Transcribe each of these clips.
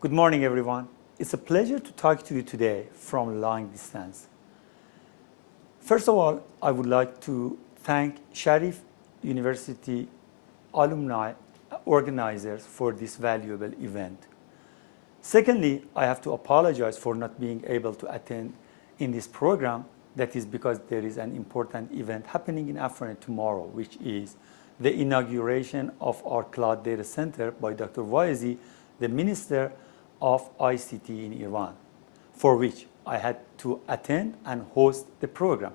Good morning, everyone. It's a pleasure to talk to you today from long distance. First of all, I would like to thank Sharif University alumni organizers for this valuable event. Secondly, I have to apologize for not being able to attend in this program. That is because there is an important event happening in Afrin tomorrow, which is the inauguration of our cloud data center by Dr. Waizi, the Minister of ICT in Iran, for which I had to attend and host the program.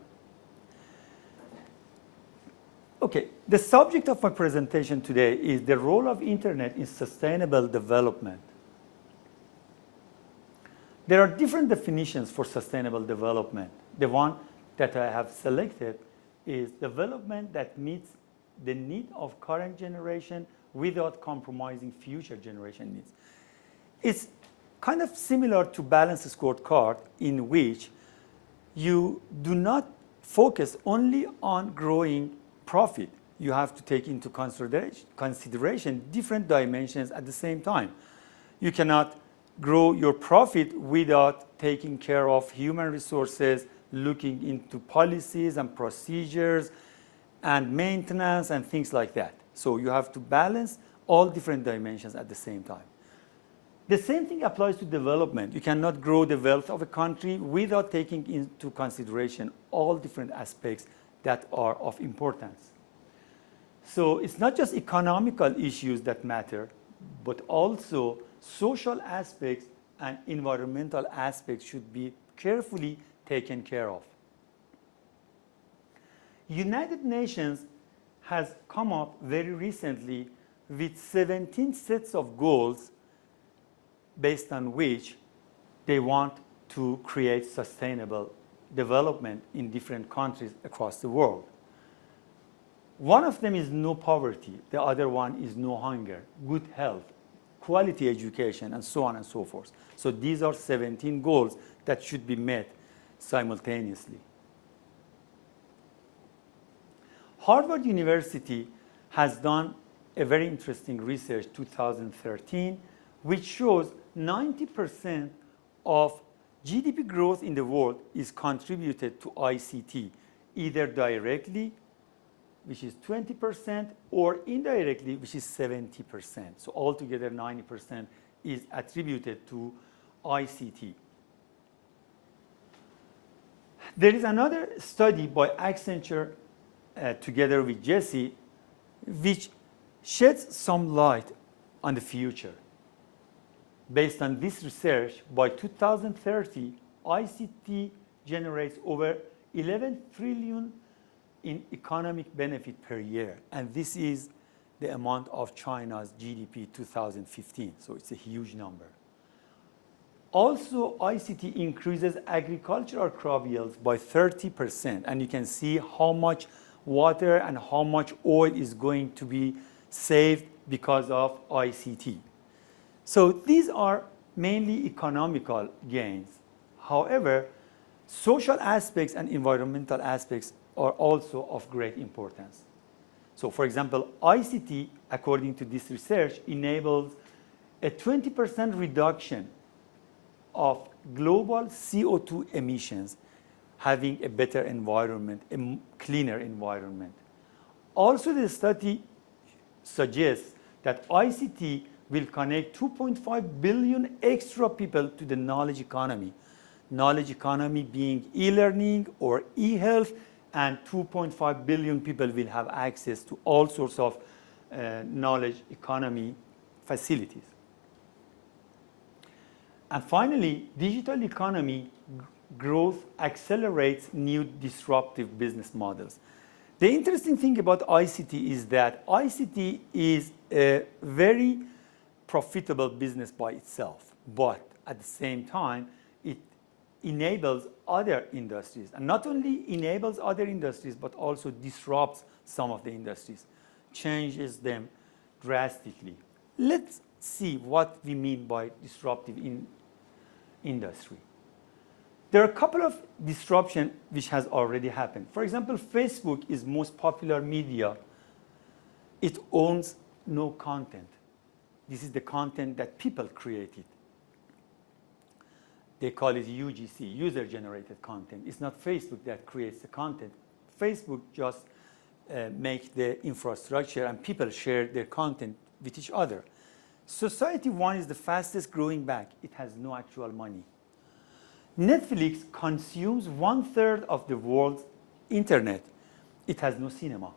Okay, the subject of my presentation today is the role of internet in sustainable development. There are different definitions for sustainable development. The one that I have selected is development that meets the need of current generation without compromising future generation needs. It's kind of similar to balanced scorecard in which you do not focus only on growing profit. You have to take into consideration different dimensions at the same time. You cannot grow your profit without taking care of human resources, looking into policies and procedures and maintenance and things like that. So you have to balance all different dimensions at the same time. The same thing applies to development. You cannot grow the wealth of a country without taking into consideration all different aspects that are of importance. So it's not just economical issues that matter, but also social aspects and environmental aspects should be carefully taken care of. United Nations has come up very recently with 17 sets of goals based on which they want to create sustainable development in different countries across the world. One of them is no poverty. The other one is no hunger, good health, quality education, and so on and so forth. So these are 17 goals that should be met simultaneously. Harvard University has done a very interesting research, 2013, which shows 90% of GDP growth in the world is contributed to ICT, either directly, which is 20%, or indirectly, which is 70%. So altogether, 90% is attributed to ICT. There is another study by Accenture together with Jesse, which sheds some light on the future. Based on this research, by 2030, ICT generates over 11 trillion in economic benefit per year. And this is the amount of China's GDP 2015. So it's a huge number. Also, ICT increases agricultural crop yields by 30%. And you can see how much water and how much oil is going to be saved because of ICT. So these are mainly economical gains. However, social aspects and environmental aspects are also of great importance. So for example, ICT, according to this research, enables a 20% reduction of global CO2 emissions, having a better environment, a cleaner environment. Also, the study suggests that ICT will connect 2.5 billion extra people to the knowledge economy. Knowledge economy being e-learning or e-health, and 2.5 billion people will have access to all sorts of knowledge economy facilities. And finally, digital economy growth accelerates new disruptive business models. The interesting thing about ICT is that ICT is a very profitable business by itself, but at the same time, it enables other industries, and not only enables other industries, but also disrupts some of the industries, changes them drastically. Let's see what we mean by disruptive industry. There are a couple of disruptions which has already happened. For example, Facebook is most popular media. It owns no content. This is the content that people created. They call it UGC, user-generated content. It's not Facebook that creates the content. Facebook just makes the infrastructure and people share their content with each other. Society one is the fastest growing back. It has no actual money. Netflix consumes 1/3 of the world's internet. It has no cinema.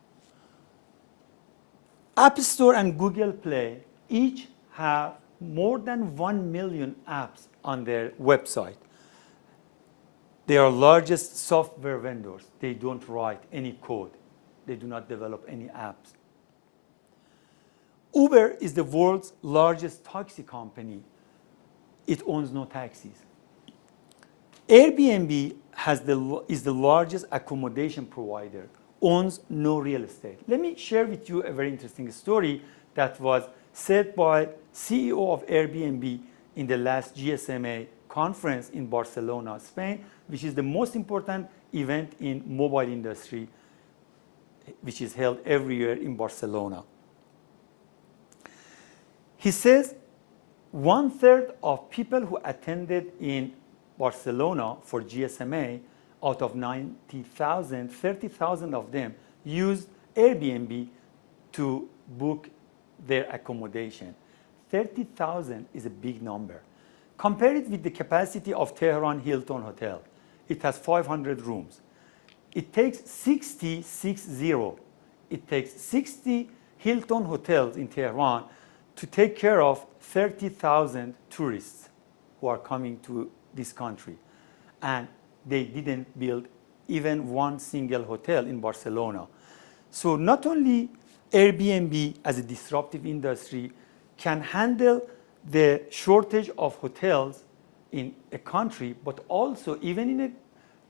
App Store and Google Play each have more than 1 million apps on their website. They are largest software vendors. They don't write any code. They do not develop any apps. Uber is the world's largest taxi company. It owns no taxis. Airbnb is the largest accommodation provider, owns no real estate. Let me share with you a very interesting story that was said by CEO of Airbnb in the last GSMA conference in Barcelona, Spain, which is the most important event in mobile industry, which is held every year in Barcelona. He says 1/3 of people who attended in Barcelona for GSMA, out of 90,000, 30,000 of them used Airbnb to book their accommodation. 30,000 is a big number. Compare it with the capacity of Tehran Hilton Hotel. It has 500 rooms. It takes 60 Hilton hotels in Tehran to take care of 30,000 tourists who are coming to this country. And they didn't build even one single hotel in Barcelona. So not only Airbnb as a disruptive industry can handle the shortage of hotels in a country, but also even in a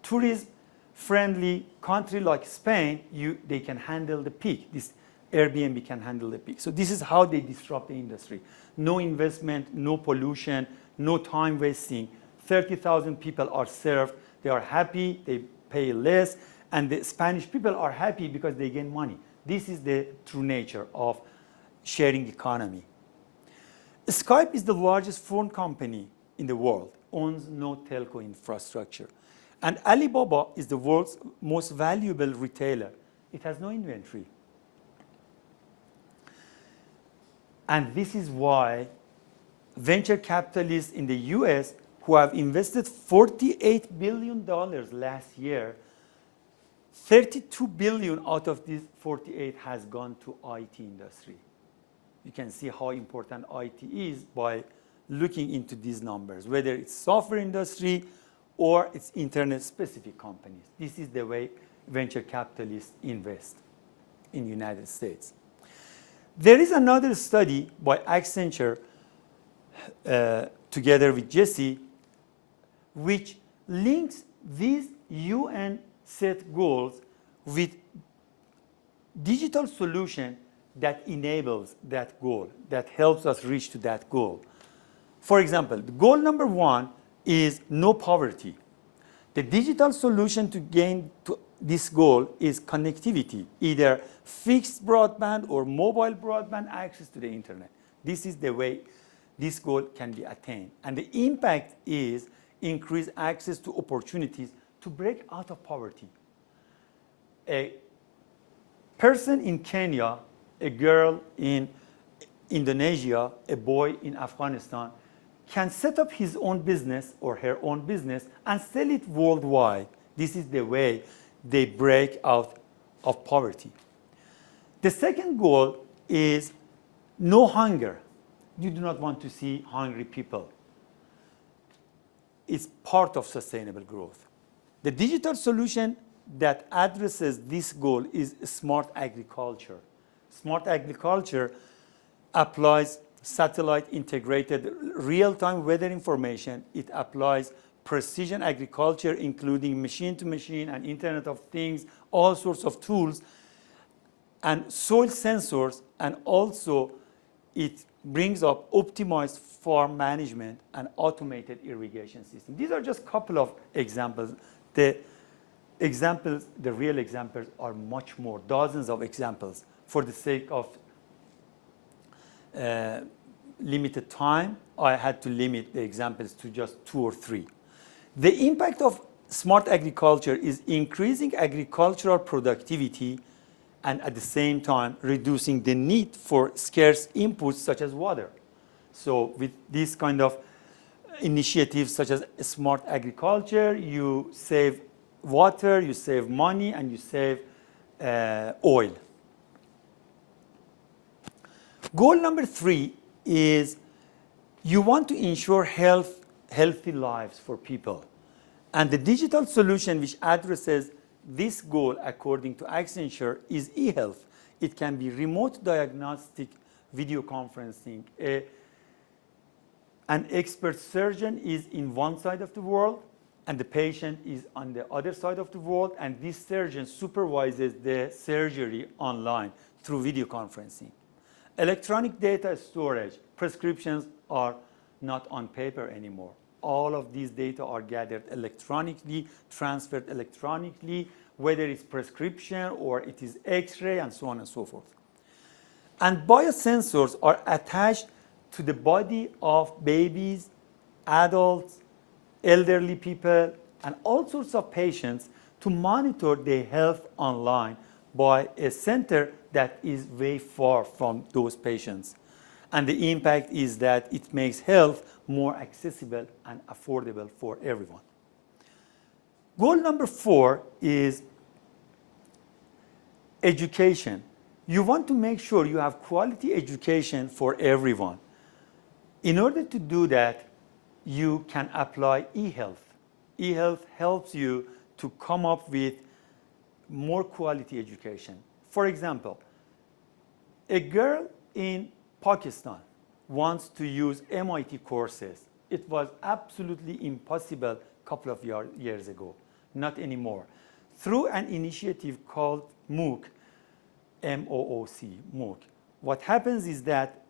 tourism-friendly country like Spain, they can handle the peak. This Airbnb can handle the peak. So this is how they disrupt the industry. No investment, no pollution, no time wasting. 30,000 people are served. They are happy, they pay less, and the Spanish people are happy because they gain money. This is the true nature of sharing economy. Skype is the largest phone company in the world, owns no telco infrastructure. And Alibaba is the world's most valuable retailer. It has no inventory. And this is why venture capitalists in the US who have invested $48 billion last year, 32 billion out of this 48 has gone to IT industry. You can see how important IT is by looking into these numbers, whether it's software industry or it's internet-specific companies. This is the way venture capitalists invest in the United States. There is another study by Accenture together with Jesse, which links these UN set goals with digital solution that enables that goal, that helps us reach to that goal. For example, the goal number 1 is no poverty. The digital solution to gain to this goal is connectivity, either fixed broadband or mobile broadband access to the internet. This is the way this goal can be attained. And the impact is increased access to opportunities to break out of poverty. A person in Kenya, a girl in Indonesia, a boy in Afghanistan can set up his own business or her own business and sell it worldwide. This is the way they break out of poverty. The second goal is no hunger. You do not want to see hungry people. It's part of sustainable growth. The digital solution that addresses this goal is smart agriculture. Smart agriculture applies satellite integrated real-time weather information. It applies precision agriculture, including machine-to-machine and Internet of Things, all sorts of tools, and soil sensors, and also it brings up optimized farm management and automated irrigation system. These are just a couple of examples. The real examples are much more, dozens of examples. For the sake of limited time, I had to limit the examples to just 2 or 3. The impact of smart agriculture is increasing agricultural productivity and at the same time reducing the need for scarce inputs such as water. So with this kind of initiatives such as smart agriculture, you save water, you save money, and you save oil. Goal number 3 is you want to ensure healthy lives for people. And the digital solution which addresses this goal, according to Accenture, is e-health. It can be remote diagnostic video conferencing. An expert surgeon is in one side of the world, and the patient is on the other side of the world, and this surgeon supervises the surgery online through video conferencing. Electronic data storage, prescriptions are not on paper anymore. All of these data are gathered electronically, transferred electronically, whether it's prescription or it is X-ray and so on and so forth. And biosensors are attached to the body of babies, adults, elderly people, and all sorts of patients to monitor their health online by a center that is very far from those patients. And the impact is that it makes health more accessible and affordable for everyone. Goal number 4 is education. You want to make sure you have quality education for everyone. In order to do that, you can apply e-health. E-health helps you to come up with more quality education. For example, a girl in Pakistan wants to use MIT courses. It was absolutely impossible a couple of years ago, not anymore. Through an initiative called MOOC, M-O-O-C, MOOC, what happens is that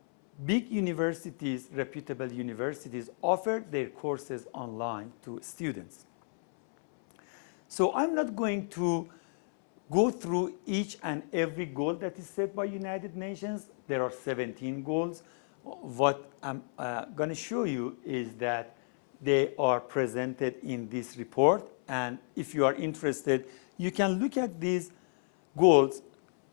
big universities, reputable universities, offer their courses online to students. So I'm not going to go through each and every goal that is set by United Nations. There are 17 goals. What I'm going to show you is that they are presented in this report. And if you are interested, you can look at these goals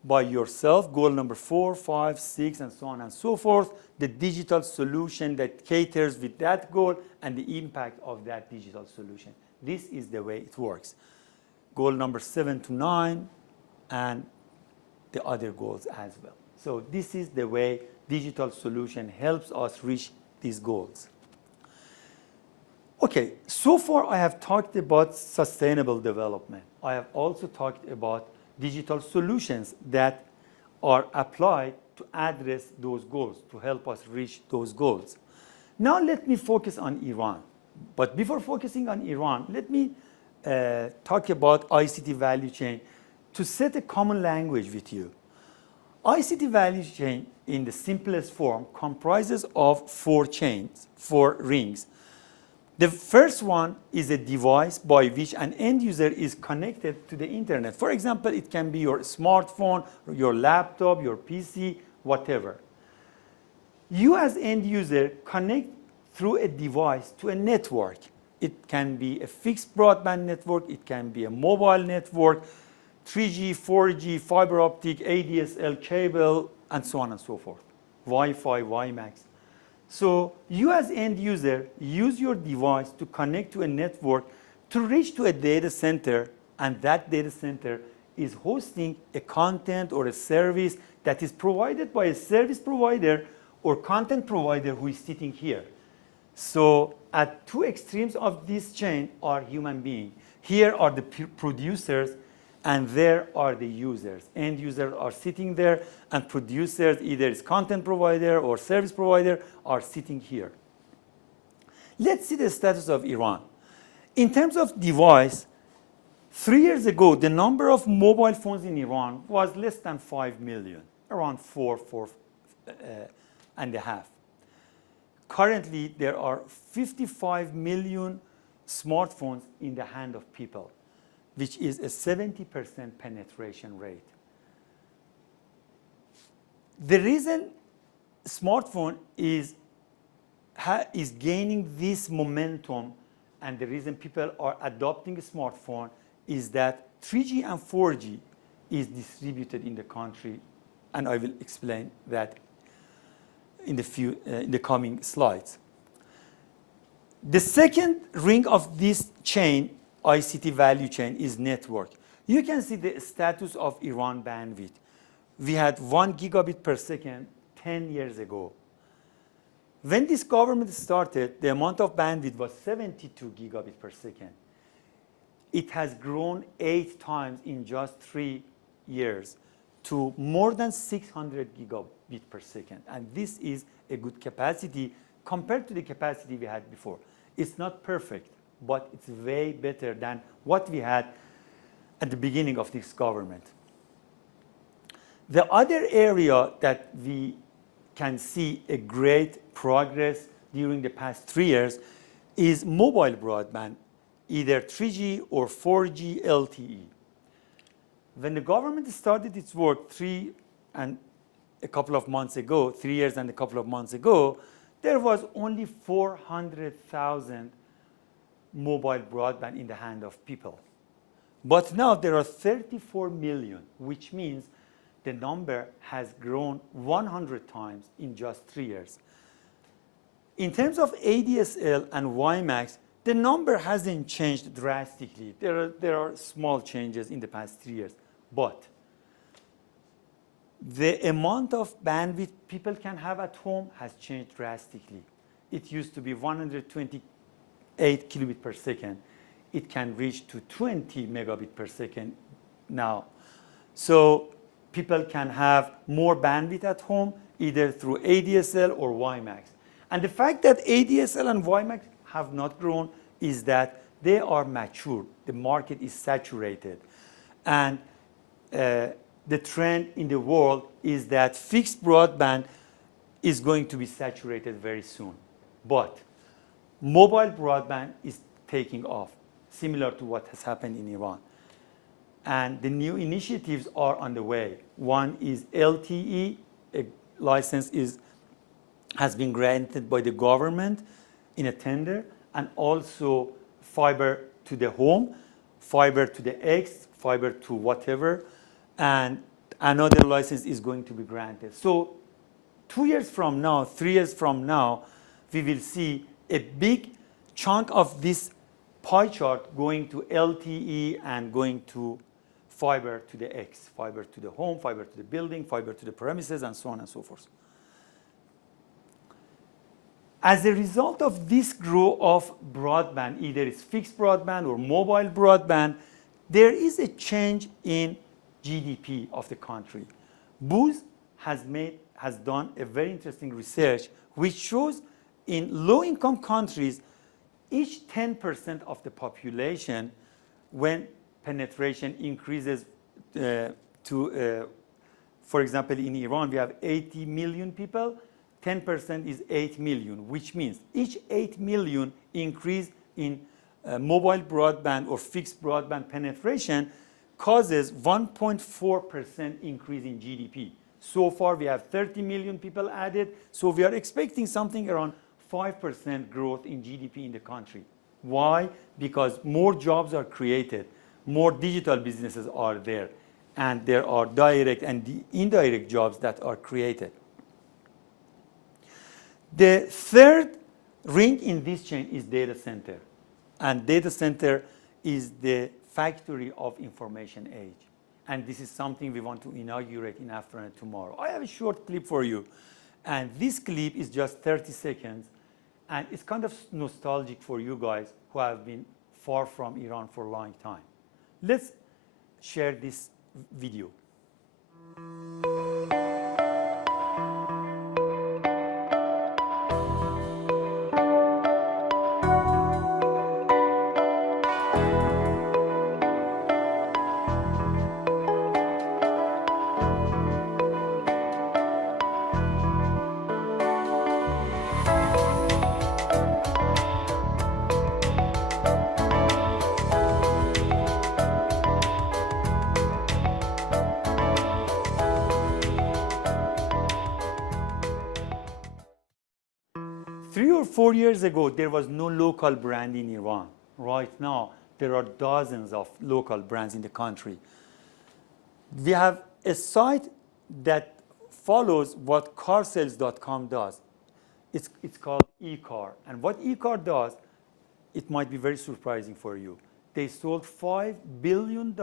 by yourself, goal number 4, 5, 6, and so on and so forth, the digital solution that caters with that goal and the impact of that digital solution. This is the way it works. Goal number 7 to 9 and the other goals as well. So this is the way digital solution helps us reach these goals. Okay, so far I have talked about sustainable development. I have also talked about digital solutions that are applied to address those goals, to help us reach those goals. Now let me focus on Iran. But before focusing on Iran, let me talk about ICT value chain to set a common language with you. ICT value chain in the simplest form comprises of 4 chains, 4 rings. The first one is a device by which an end user is connected to the internet. For example, it can be your smartphone, your laptop, your PC, whatever. You as end user connect through a device to a network. It can be a fixed broadband network, it can be a mobile network, 3G, 4G, fiber optic, ADSL cable, and so on and so forth. Wi-Fi, WiMAX. So you as end user use your device to connect to a network to reach to a data center, and that data center is hosting a content or a service that is provided by a service provider or content provider who is sitting here. So at 2 extremes of this chain are human beings. Here are the producers and there are the users. End users are sitting there and producers, either it's content provider or service provider, are sitting here. Let's see the status of Iran. In terms of device, 3 years ago, the number of mobile phones in Iran was less than 5 million, around 4.5. Currently, there are 55 million smartphones in the hand of people, which is a 70% penetration rate. The reason smartphone is gaining this momentum and the reason people are adopting a smartphone is that 3G and 4G is distributed in the country, and I will explain that in the coming slides. The second ring of this chain, ICT value chain, is network. You can see the status of Iran bandwidth. We had 1 gigabit per second 10 years ago. When this government started, the amount of bandwidth was 72 gigabit per second. It has grown 8 times in just 3 years to more than 600 gigabit per second. And this is a good capacity compared to the capacity we had before. It's not perfect, but it's way better than what we had at the beginning of this government. The other area that we can see a great progress during the past 3 years is mobile broadband, either 3G or 4G LTE. When the government started its work 3 and a couple of months ago, 3 years and a couple of months ago, there was only 400,000 mobile broadband in the hand of people. But now there are 34 million, which means the number has grown 100 times in just 3 years. In terms of ADSL and WiMAX, the number hasn't changed drastically. There are small changes in the past 3 years, but the amount of bandwidth people can have at home has changed drastically. It used to be 128 kilobit per second. It can reach to 20 megabit per second now. So people can have more bandwidth at home, either through ADSL or WiMAX. And the fact that ADSL and WiMAX have not grown is that they are mature. The market is saturated. And the trend in the world is that fixed broadband is going to be saturated very soon. But mobile broadband is taking off, similar to what has happened in Iran. And the new initiatives are on the way. One is LTE, a license has been granted by the government in a tender, and also fiber to the home, fiber to the X, fiber to whatever, and another license is going to be granted. So 2 years from now, 3 years from now, we will see a big chunk of this pie chart going to LTE and going to fiber to the X, fiber to the home, fiber to the building, fiber to the premises, and so on and so forth. As a result of this growth of broadband, either it's fixed broadband or mobile broadband, there is a change in GDP of the country. Booz has done a very interesting research which shows in low-income countries, each 10% of the population, when penetration increases for example, in Iran, we have 80 million people, 10% is 8 million, which means each 8 million increase in mobile broadband or fixed broadband penetration causes 1.4% increase in GDP. So far, we have 30 million people added, so we are expecting something around 5% growth in GDP in the country. Why? Because more jobs are created, more digital businesses are there, and there are direct and indirect jobs that are created. The third ring in this chain is data center. And data center is the factory of information age. And this is something we want to inaugurate in afternoon tomorrow. I have a short clip for you. And this clip is just 30 seconds. And it's kind of nostalgic for you guys who have been far from Iran for a long time. Let's share this video. 3 or 4 years ago, there was no local brand in Iran. right now, there are dozens of local brands in the country. We have a site that follows what carsales.com does. It's called eCar. And what eCar does, it might be very surprising for you. They sold $5 billion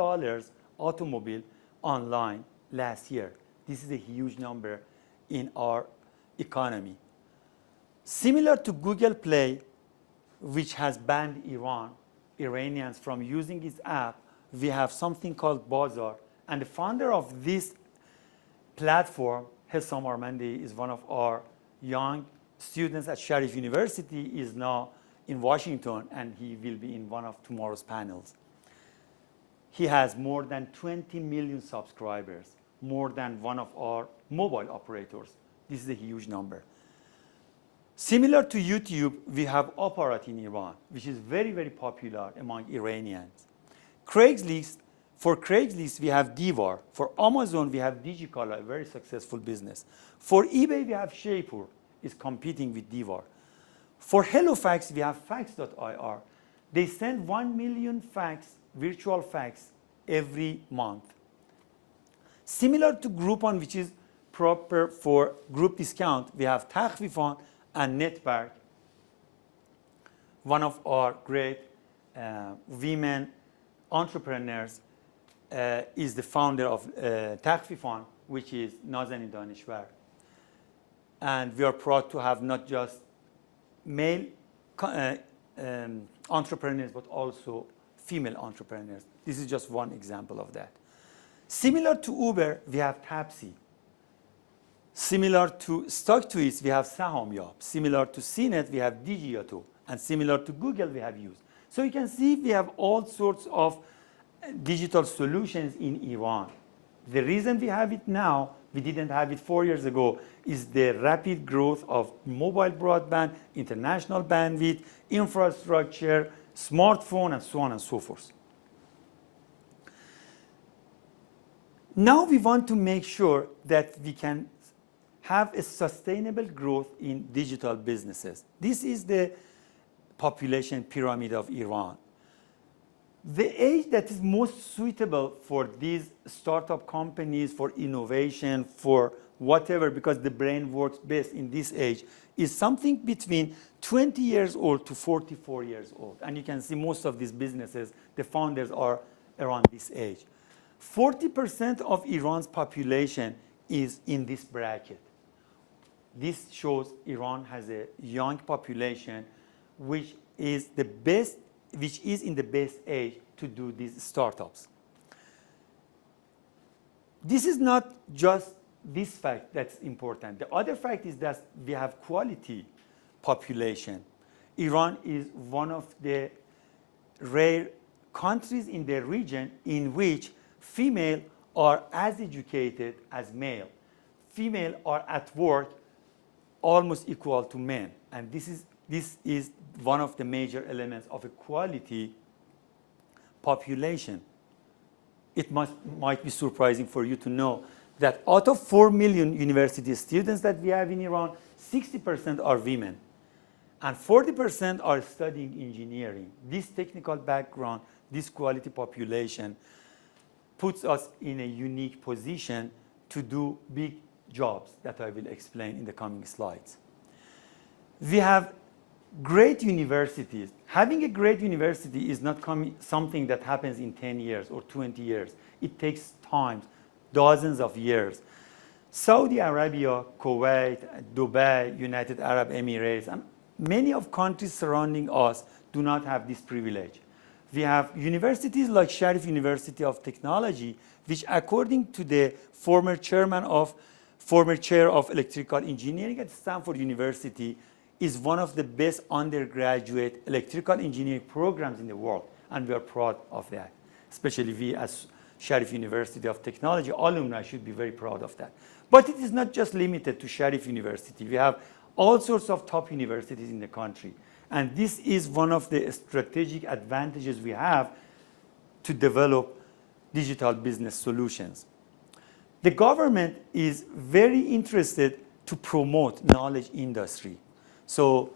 automobile online last year. This is a huge number in our economy. Similar to Google Play, which has banned Iranians from using its app, we have something called Bazaar. And the founder of this platform, Hessam Armandi, is one of our young students at Sharif University, is now in Washington, and he will be in one of tomorrow's panels. He has more than 20 million subscribers, more than one of our mobile operators. This is a huge number. Similar to YouTube, we have Aparat in Iran, which is very, very popular among Iranians. Craigslist, for Craigslist, we have Divar. For Amazon, we have Digicolor, a very successful business. For eBay, we have Shapur, is competing with Divar. For HelloFax, we have Fax.ir. They send 1 million fax, virtual fax, every month. Similar to Groupon, which is proper for group discount, we have Takhfifan and Netbark. One of our great women entrepreneurs is the founder of Takhfifan, which is Nazanin Danishvar. And we are proud to have not just male entrepreneurs, but also female entrepreneurs. This is just one example of that. Similar to Uber, we have Tapsi. Similar to StockTwits, we have Sahamyab. Similar to CNET, we have Digiato. And similar to Google, we have Use. So you can see we have all sorts of digital solutions in Iran. The reason we have it now, we didn't have it 4 years ago, is the rapid growth of mobile broadband, international bandwidth, infrastructure, smartphone, and so on and so forth. Now we want to make sure that we can have a sustainable growth in digital businesses. This is the population pyramid of Iran. The age that is most suitable for these startup companies, for innovation, for whatever, because the brain works best in this age, is something between 20 years old to 44 years old. And you can see most of these businesses, the founders are around this age. 40% of Iran's population is in this bracket. This shows Iran has a young population which is in the best age to do these startups. This is not just this fact that's important. The other fact is that we have quality population. Iran is one of the rare countries in the region in which female are as educated as male. Female are at work almost equal to men. And this is one of the major elements of a quality population. It might be surprising for you to know that out of 4 million university students that we have in Iran, 60% are women. And 40% are studying engineering. This technical background, this quality population puts us in a unique position to do big jobs that I will explain in the coming slides. We have great universities. Having a great university is not something that happens in 10 years or 20 years. It takes time, dozens of years. Saudi Arabia, Kuwait, Dubai, United Arab Emirates, and many of countries surrounding us do not have this privilege. We have universities like Sharif University of Technology, which according to the former chair of electrical engineering at Stanford University, is one of the best undergraduate electrical engineering programs in the world. And we are proud of that. Especially we as Sharif University of Technology alumni should be very proud of that. But it is not just limited to Sharif University. We have all sorts of top universities in the country. And this is one of the strategic advantages we have to develop digital business solutions. The government is very interested to promote knowledge industry. So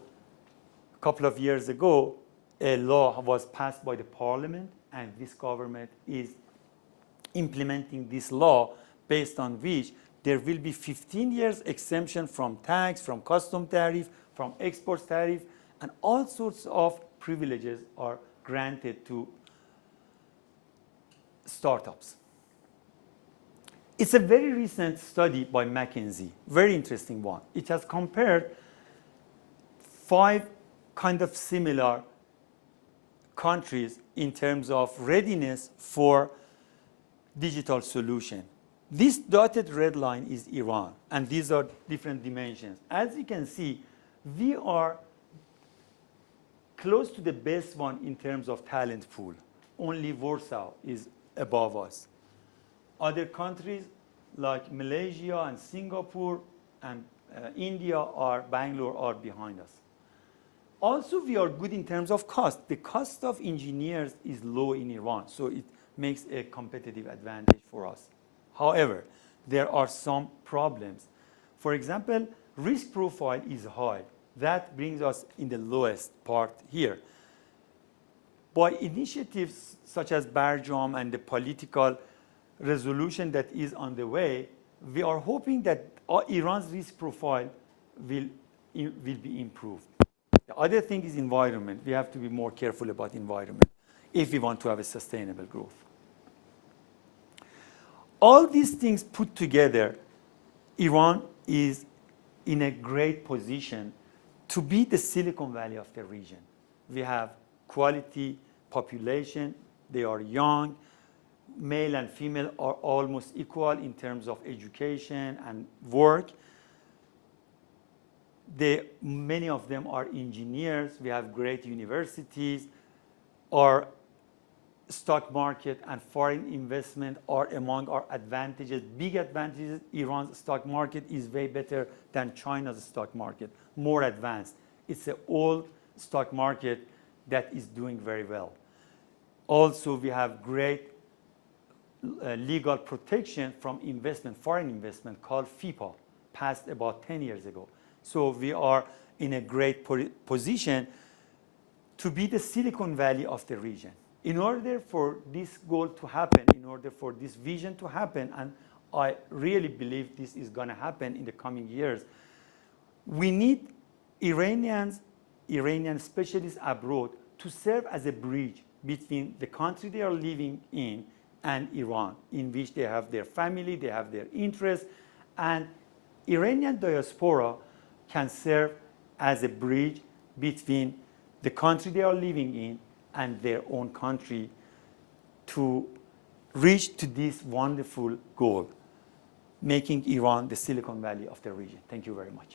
a couple of years ago, a law was passed by the parliament, and this government is implementing this law based on which there will be 15 years exemption from tax, from custom tariff, from export tariff, and all sorts of privileges are granted to startups. It's a very recent study by McKinsey, very interesting one. It has compared 5 kind of similar countries in terms of readiness for digital solution. This dotted red line is Iran, and these are different dimensions. As you can see, we are close to the best one in terms of talent pool. Only Warsaw is above us. Other countries like Malaysia and Singapore and India or Bangalore are behind us. Also, we are good in terms of cost. The cost of engineers is low in Iran, so it makes a competitive advantage for us. However, there are some problems. For example, risk profile is high. That brings us in the lowest part here. By initiatives such as Barjam and the political resolution that is on the way, we are hoping that Iran's risk profile will be improved. The other thing is environment. We have to be more careful about environment if we want to have a sustainable growth. All these things put together, Iran is in a great position to be the Silicon Valley of the region. We have quality population, they are young, male and female are almost equal in terms of education and work. Many of them are engineers, we have great universities. Our stock market and foreign investment are among our advantages, big advantages. Iran's stock market is way better than China's stock market, more advanced. It's an old stock market that is doing very well. Also, we have great legal protection from investment, foreign investment called FIPA, passed about 10 years ago. So we are in a great position to be the Silicon Valley of the region. In order for this goal to happen, in order for this vision to happen, and I really believe this is going to happen in the coming years, we need Iranian specialists abroad to serve as a bridge between the country they are living in and Iran, in which they have their family, they have their interests, and Iranian diaspora can serve as a bridge between the country they are living in and their own country to reach to this wonderful goal, making Iran the Silicon Valley of the region. Thank you very much.